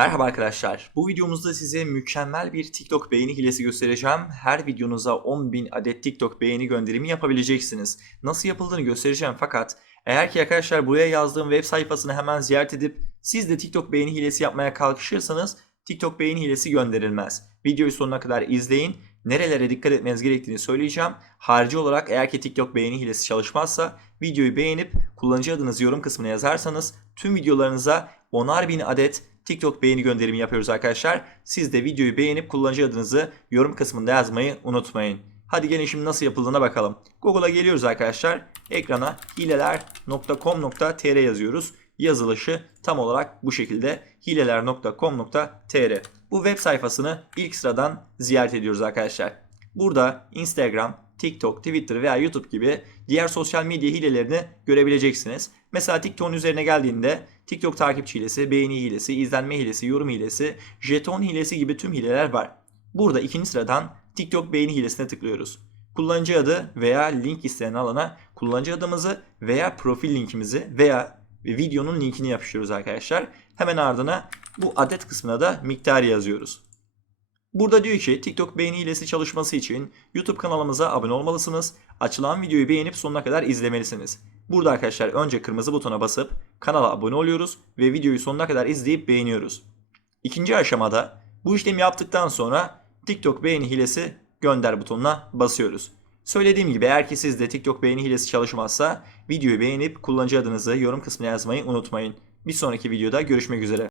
Merhaba arkadaşlar. Bu videomuzda size mükemmel bir TikTok beğeni hilesi göstereceğim. Her videonuza 10.000 adet TikTok beğeni gönderimi yapabileceksiniz. Nasıl yapıldığını göstereceğim fakat eğer ki arkadaşlar buraya yazdığım web sayfasını hemen ziyaret edip siz de TikTok beğeni hilesi yapmaya kalkışırsanız TikTok beğeni hilesi gönderilmez. Videoyu sonuna kadar izleyin. Nerelere dikkat etmeniz gerektiğini söyleyeceğim. Harici olarak eğer ki TikTok beğeni hilesi çalışmazsa videoyu beğenip kullanıcı adınızı yorum kısmına yazarsanız tüm videolarınıza 10'ar bin adet TikTok beğeni gönderimi yapıyoruz arkadaşlar. Siz de videoyu beğenip kullanıcı adınızı yorum kısmında yazmayı unutmayın. Hadi gelin şimdi nasıl yapıldığına bakalım. Google'a geliyoruz arkadaşlar. Ekrana hileler.com.tr yazıyoruz. Yazılışı tam olarak bu şekilde hileler.com.tr. Bu web sayfasını ilk sıradan ziyaret ediyoruz arkadaşlar. Burada Instagram, TikTok, Twitter veya YouTube gibi diğer sosyal medya hilelerini görebileceksiniz. Mesela TikTok'un üzerine geldiğinde TikTok takipçi hilesi, beğeni hilesi, izlenme hilesi, yorum hilesi, jeton hilesi gibi tüm hileler var. Burada ikinci sıradan TikTok beğeni hilesine tıklıyoruz. Kullanıcı adı veya link istenen alana kullanıcı adımızı veya profil linkimizi veya videonun linkini yapıştırıyoruz arkadaşlar. Hemen ardına bu adet kısmına da miktarı yazıyoruz. Burada diyor ki TikTok beğeni hilesi çalışması için YouTube kanalımıza abone olmalısınız. Açılan videoyu beğenip sonuna kadar izlemelisiniz. Burada arkadaşlar önce kırmızı butona basıp kanala abone oluyoruz ve videoyu sonuna kadar izleyip beğeniyoruz. İkinci aşamada bu işlemi yaptıktan sonra TikTok beğeni hilesi gönder butonuna basıyoruz. Söylediğim gibi eğer ki sizde TikTok beğeni hilesi çalışmazsa videoyu beğenip kullanıcı adınızı yorum kısmına yazmayı unutmayın. Bir sonraki videoda görüşmek üzere.